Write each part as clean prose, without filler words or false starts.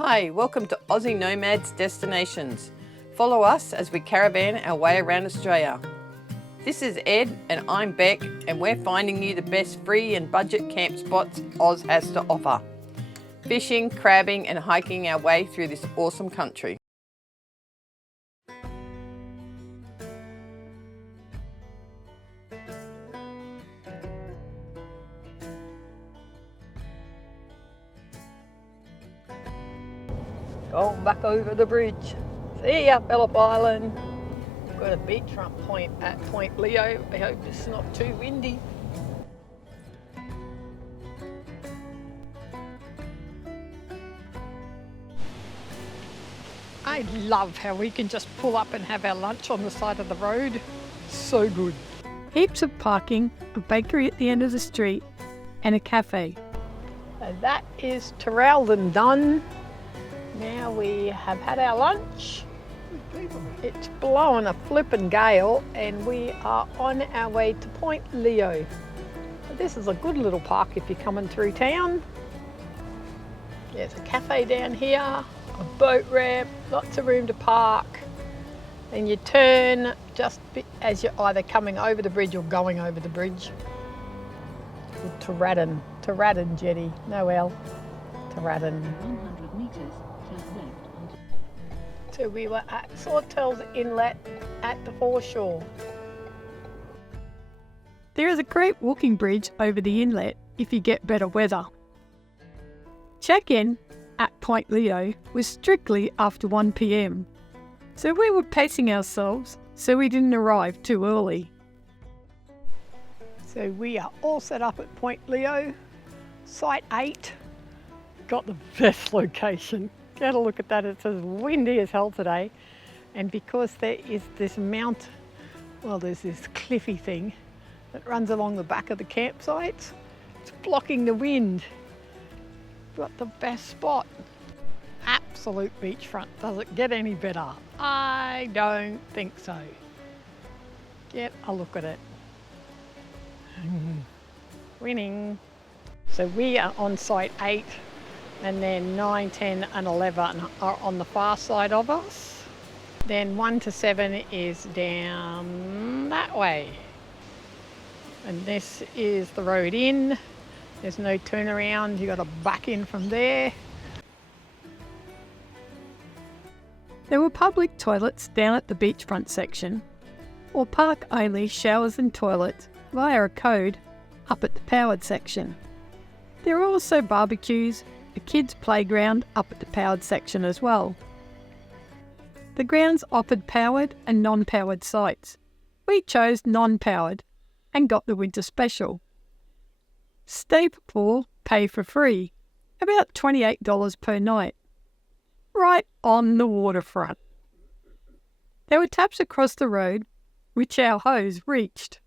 Hi, welcome to Aussie Nomad Destinations. Follow us as we caravan our way around Australia. This is Ed and I'm Bec, and we're finding you the best free and budget camp spots Oz has to offer. Fishing, crabbing and hiking our way through this awesome country. Going back over the bridge. See ya, Phillip Island. We've got a beachfront point at Point Leo. I hope it's not too windy. I love how we can just pull up and have our lunch on the side of the road. So good. Heaps of parking, a bakery at the end of the street, and a cafe. So that is Traralgon done. Now we have had our lunch. It's blowing a flippin' gale and we are on our way to Point Leo. This is a good little park if you're coming through town. There's a cafe down here, a boat ramp, lots of room to park. Then you turn just as you're either coming over the bridge or going over the bridge. Caravan Jetty, no L, Caravan. 100 metres, turn left. So we were at Sawtells Inlet at the foreshore. There is a great walking bridge over the inlet if you get better weather. Check-in at Point Leo was strictly after 1 p.m. So we were pacing ourselves so we didn't arrive too early. So we are all set up at Point Leo, Site 8. Got the best location. Get a look at that, it's as windy as hell today. And because there is this there's this cliffy thing that runs along the back of the campsites, it's blocking the wind. Got the best spot. Absolute beachfront. Does it get any better? I don't think so. Get a look at it. Winning. So we are on Site 8. And then 9, 10 and 11 are on the far side of us. Then 1 to 7 is down that way. And this is the road in. There's no turnaround, you got to back in from there. There were public toilets down at the beachfront section, or park-only showers and toilets via a code up at the powered section. There are also barbecues, a kids' playground up at the powered section as well. The grounds offered powered and non-powered sites. We chose non-powered and got the winter special. Stay for 4, pay for free, about $28 per night. Right on the waterfront. There were taps across the road, which our hose reached.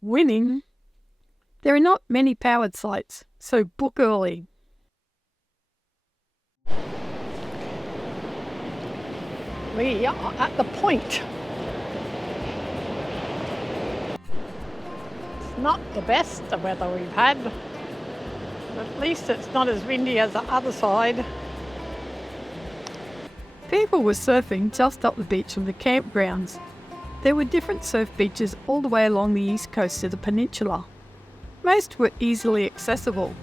Winning. There are not many powered sites, so book early. We are at the point. It's not the best of weather we've had, but at least it's not as windy as the other side. People were surfing just up the beach from the campgrounds. There were different surf beaches all the way along the east coast of the peninsula. Most were easily accessible.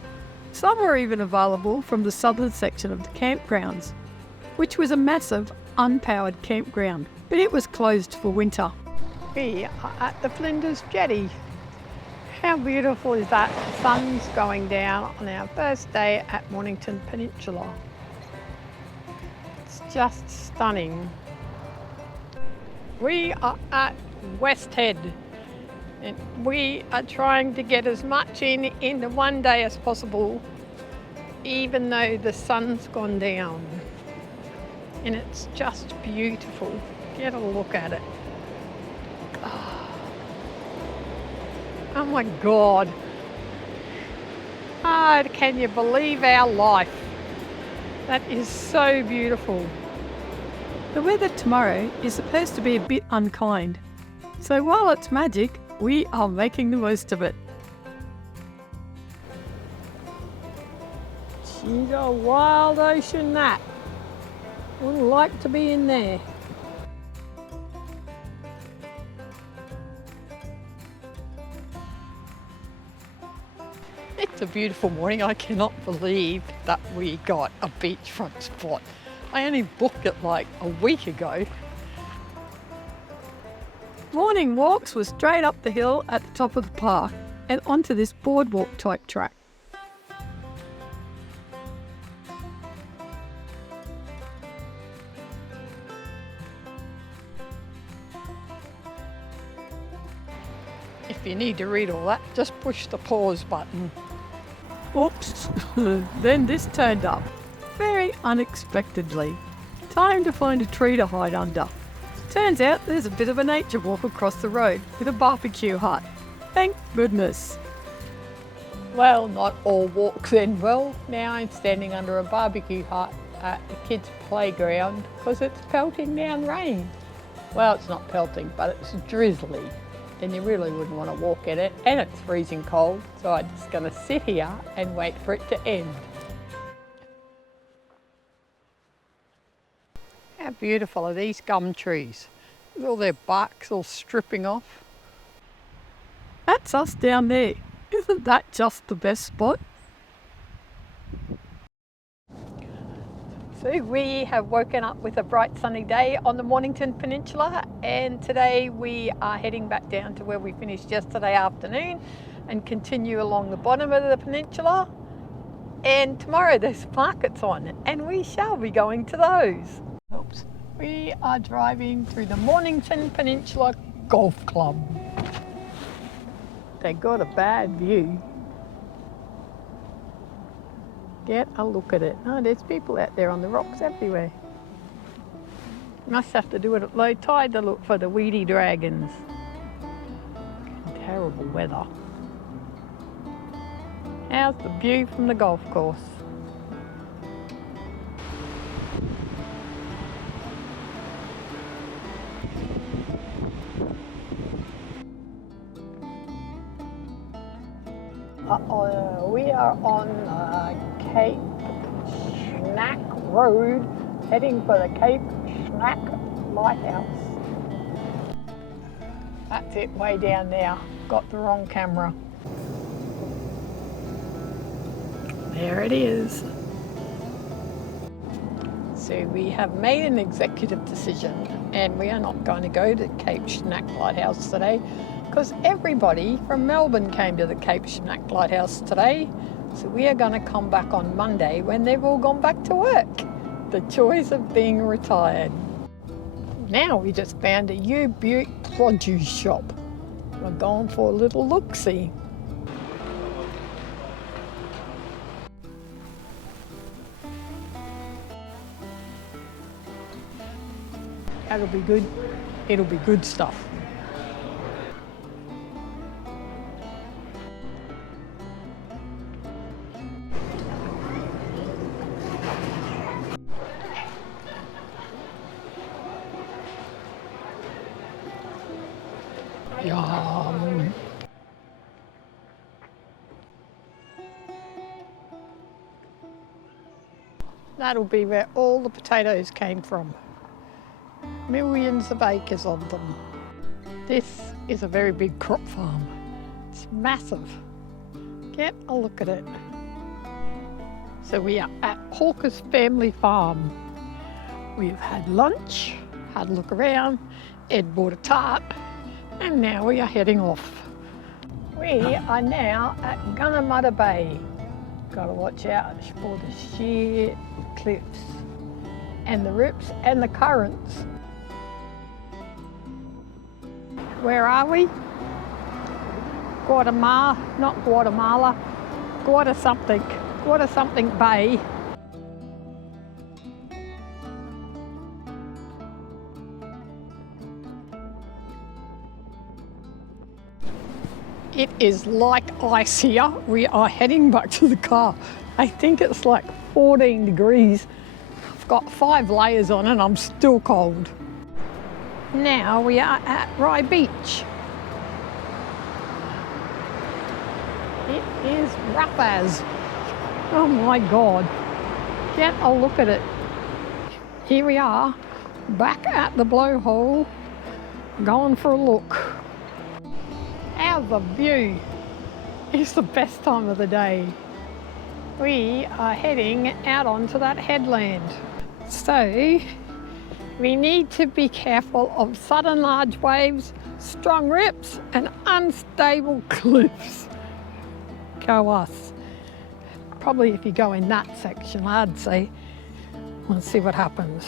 Some were even available from the southern section of the campgrounds, which was a massive unpowered campground, but it was closed for winter. We are at the Flinders Jetty. How beautiful is that? The sun's going down on our first day at Mornington Peninsula. It's just stunning. We are at West Head and we are trying to get as much in the one day as possible, even though the sun's gone down. And it's just beautiful. Get a look at it. Oh my God. Oh, can you believe our life? That is so beautiful. The weather tomorrow is supposed to be a bit unkind, so while it's magic, we are making the most of it. She's a wild ocean, that. Wouldn't like to be in there. It's a beautiful morning. I cannot believe that we got a beachfront spot. I only booked it like a week ago. Morning walks were straight up the hill at the top of the park and onto this boardwalk type track. If you need to read all that, just push the pause button. Oops, then this turned up, very unexpectedly. Time to find a tree to hide under. Turns out there's a bit of a nature walk across the road with a barbecue hut. Thank goodness. Well, not all walks end well. Now I'm standing under a barbecue hut at the kids' playground because it's pelting down rain. Well, it's not pelting, but it's drizzly. And you really wouldn't want to walk in it, and it's freezing cold, so I'm just going to sit here and wait for it to end. How beautiful are these gum trees, with all their barks all stripping off. That's us down there. Isn't that just the best spot? So we have woken up with a bright sunny day on the Mornington Peninsula, and today we are heading back down to where we finished yesterday afternoon and continue along the bottom of the peninsula. And tomorrow there's markets on and we shall be going to those. Oops. We are driving through the Mornington Peninsula Golf Club. They got a bad view. Get a look at it. Oh, there's people out there on the rocks everywhere. Must have to do it at low tide to look for the weedy dragons. Terrible weather. How's the view from the golf course? We are on Cape Schanck Road, heading for the Cape Schanck Lighthouse. That's it, way down there. Got the wrong camera. There it is. So we have made an executive decision and we are not going to go to Cape Schanck Lighthouse today because everybody from Melbourne came to the Cape Schanck Lighthouse today. So we are going to come back on Monday when they've all gone back to work. The joys of being retired. Now we just found a U-Butte produce shop. We're going for a little look-see. That'll be good. It'll be good stuff. Yum. That'll be where all the potatoes came from. Millions of acres of them. This is a very big crop farm. It's massive. Get a look at it. So we are at Hawker's Family Farm. We've had lunch, had a look around, Ed bought a tart, and now we are heading off. We are now at Gunnamatta Bay. Got to watch out for the sheer cliffs and the rips and the currents. Where are we? Guatemala, not Guatemala, Guata something Bay. It is like ice here. We are heading back to the car. I think it's like 14 degrees. I've got 5 layers on and I'm still cold. Now we are at Rye Beach. It is rough as. Oh my God. Get a look at it. Here we are, back at the Blowhole, going for a look. How's the view? It's the best time of the day. We are heading out onto that headland. So, we need to be careful of sudden large waves, strong rips and unstable cliffs. Go us. Probably if you go in that section, I'd say. We'll see what happens.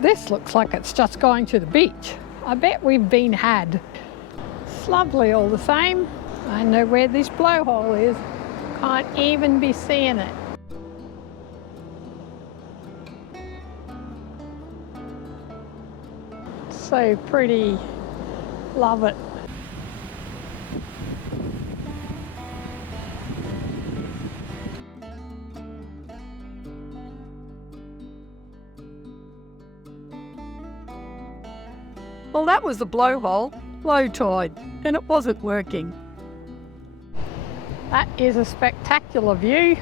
This looks like it's just going to the beach. I bet we've been had. It's lovely all the same. I know where this blowhole is. Can't even be seeing it. So pretty. Love it. Well, that was the blowhole, low tide, and it wasn't working. That is a spectacular view.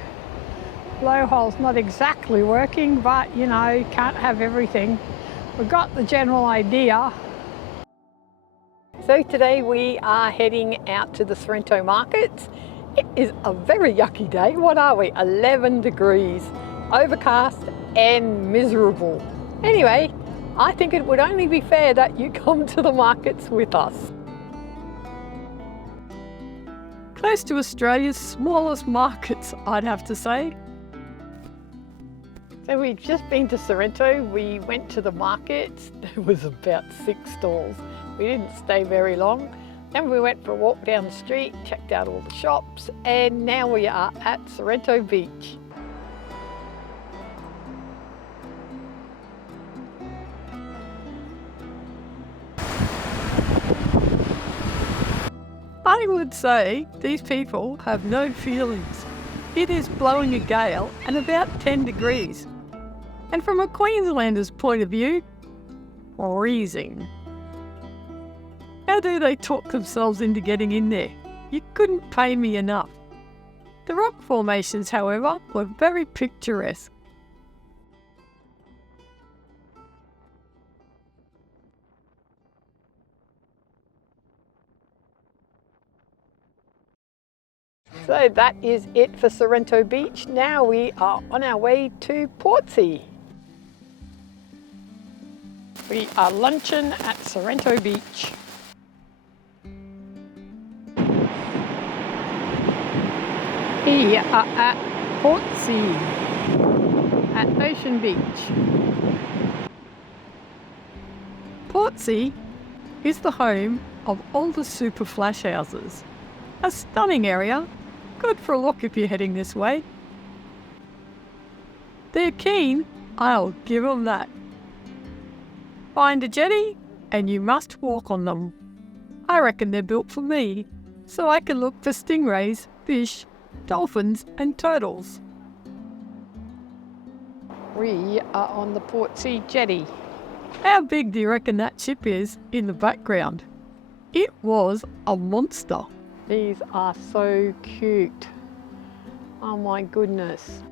Blowhole's not exactly working, but you know, can't have everything. We've got the general idea. So today we are heading out to the Sorrento Markets. It is a very yucky day. What are we? 11 degrees, overcast and miserable. Anyway, I think it would only be fair that you come to the markets with us. Close to Australia's smallest markets, I'd have to say. So we've just been to Sorrento. We went to the markets. There was about 6 stalls. We didn't stay very long. Then we went for a walk down the street, checked out all the shops, and now we are at Sorrento Beach. I would say these people have no feelings. It is blowing a gale and about 10 degrees. And from a Queenslander's point of view, freezing. How do they talk themselves into getting in there? You couldn't pay me enough. The rock formations, however, were very picturesque. So that is it for Sorrento Beach. Now we are on our way to Portsea. We are lunching at Sorrento Beach. We are at Portsea, at Ocean Beach. Portsea is the home of all the super flash houses. A stunning area, good for a look if you're heading this way. They're keen, I'll give them that. Find a jetty and you must walk on them. I reckon they're built for me, so I can look for stingrays, fish, dolphins and turtles. We are on the Portsea Jetty. How big do you reckon that ship is in the background? It was a monster. These are so cute. Oh my goodness.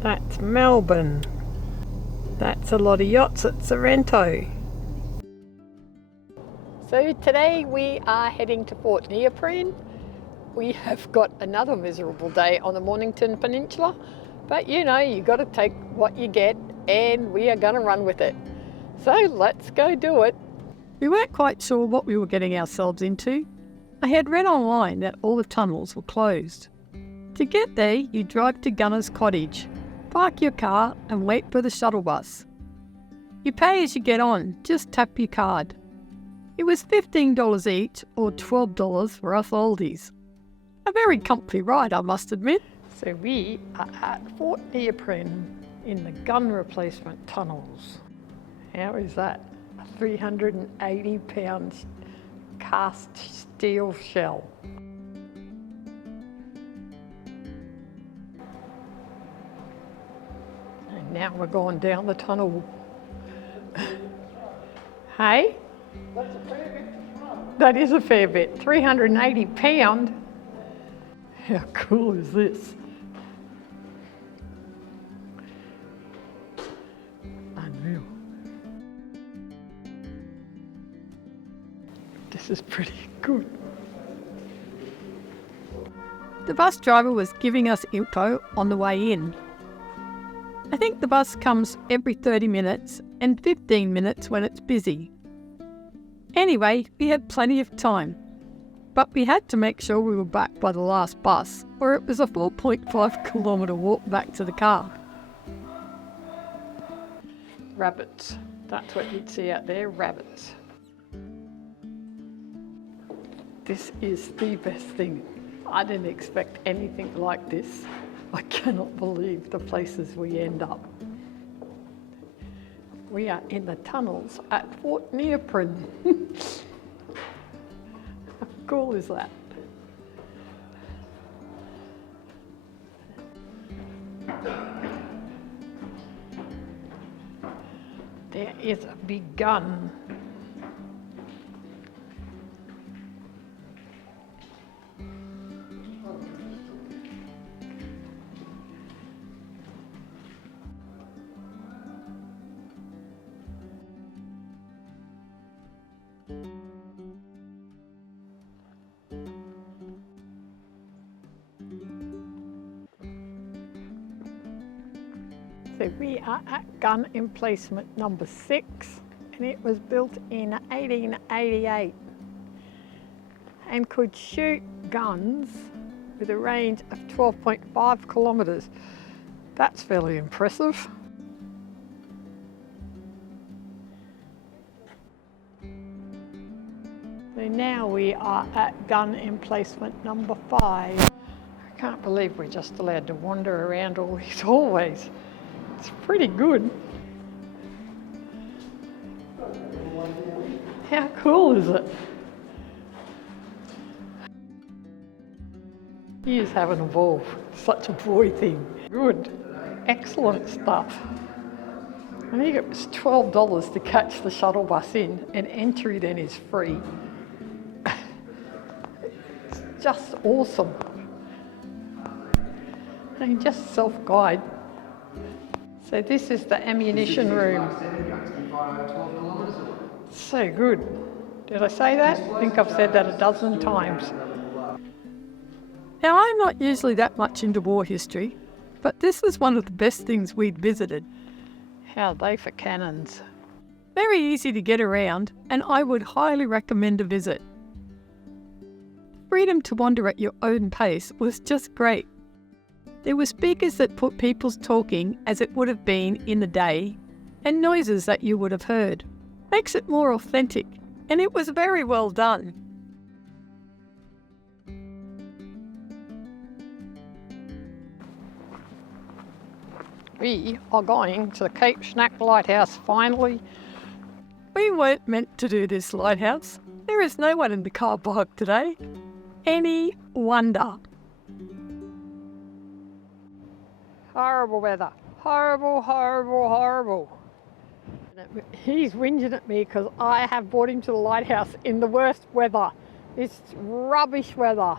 That's Melbourne. That's a lot of yachts at Sorrento. So today we are heading to Fort Nepean. We have got another miserable day on the Mornington Peninsula, but you know, you got to take what you get and we are going to run with it. So let's go do it. We weren't quite sure what we were getting ourselves into. I had read online that all the tunnels were closed. To get there, you drive to Gunner's Cottage, park your car and wait for the shuttle bus. You pay as you get on, just tap your card. It was $15 each or $12 for us oldies. A very comfy ride, I must admit. So we are at Fort Nepean in the gun replacement tunnels. How is that? A 380-pound cast steel shell. And now we're going down the tunnel. Hey, That's a fair bit to throw. That is a fair bit. £380. How cool is this? Unreal. This is pretty good. The bus driver was giving us info on the way in. I think the bus comes every 30 minutes and 15 minutes when it's busy. Anyway, we had plenty of time, but we had to make sure we were back by the last bus, or it was a 4.5 kilometre walk back to the car. Rabbits. That's what you'd see out there, rabbits. This is the best thing. I didn't expect anything like this. I cannot believe the places we end up. We are in the tunnels at Fort Nepean. How cool is that? There is a big gun. So we are at gun emplacement number 6, and it was built in 1888 and could shoot guns with a range of 12.5 kilometres. That's fairly impressive. So now we are at gun emplacement number 5. I can't believe we're just allowed to wander around all these hallways. It's pretty good. How cool is it? He is having a ball. Such a boy thing. Good. Excellent stuff. I think it was $12 to catch the shuttle bus in, and entry then is free. It's just awesome. And just self-guide. So this is the ammunition room. So good. Did I say that? I think I've said that a dozen times. Now, I'm not usually that much into war history, but this was one of the best things we'd visited. How are they for cannons? Very easy to get around, and I would highly recommend a visit. Freedom to wander at your own pace was just great. There were speakers that put people's talking as it would have been in the day, and noises that you would have heard. Makes it more authentic, and it was very well done. We are going to the Cape Schanck Lighthouse finally. We weren't meant to do this lighthouse. There is no one in the car park today. Any wonder? Horrible weather. Horrible, horrible, horrible. He's whinging at me because I have brought him to the lighthouse in the worst weather. It's rubbish weather.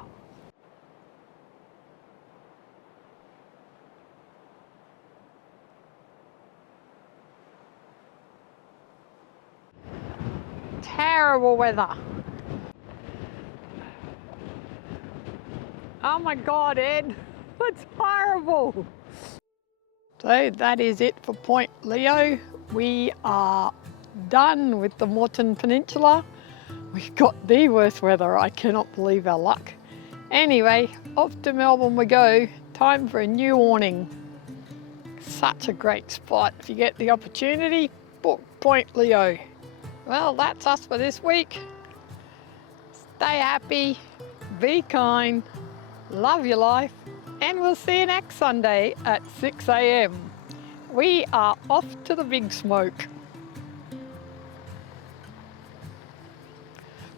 Terrible weather. Oh my God, Ed, it's horrible. So that is it for Point Leo. We are done with the Mornington Peninsula. We've got the worst weather. I cannot believe our luck. Anyway, off to Melbourne we go. Time for a new awning. Such a great spot. If you get the opportunity, book Point Leo. Well, that's us for this week. Stay happy, be kind, love your life, and we'll see you next Sunday at 6 a.m. We are off to the big smoke.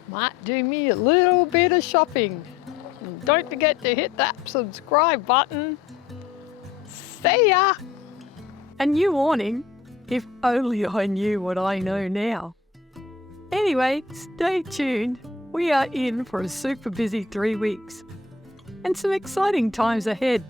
Might do me a little bit of shopping. And don't forget to hit that subscribe button. See ya! A new awning? If only I knew what I know now. Anyway, stay tuned. We are in for a super busy 3 weeks and some exciting times ahead.